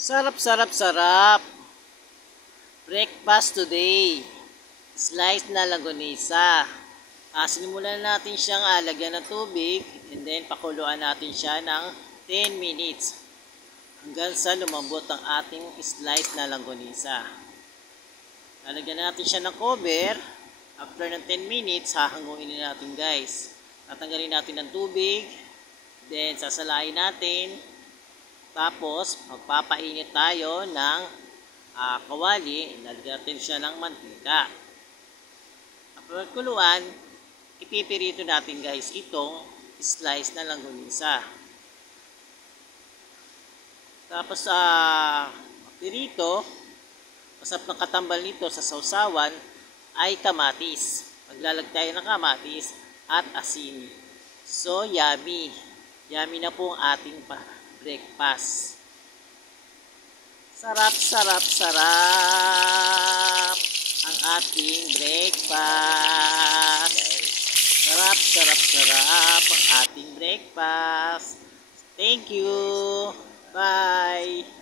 Sarap, sarap, sarap. Breakfast today. Slice na langgonisa. Sinimulan natin siyang lagyan ng tubig and then pakuluan natin siya ng 10 minutes hanggang sa lumambot ang ating slice na langgonisa. Lalagyan natin siya ng cover. After ng 10 minutes, hahanguin natin guys. Tatanggalin natin ng tubig. Then sasalain natin. Tapos, magpapainit tayo ng kawali. Lalagyan natin siya ng mantika. Kapag kuluan, ipipirito natin guys itong slice na langgonisa. Tapos, pirito, kasap ng katambal nito sa sausawan ay kamatis. Maglalag tayo ng kamatis at asin. So, yummy. Yummy na po ang ating breakfast. Sarap, sarap, sarap ang ating breakfast. Sarap, sarap, sarap ang ating breakfast. Thank you. Bye.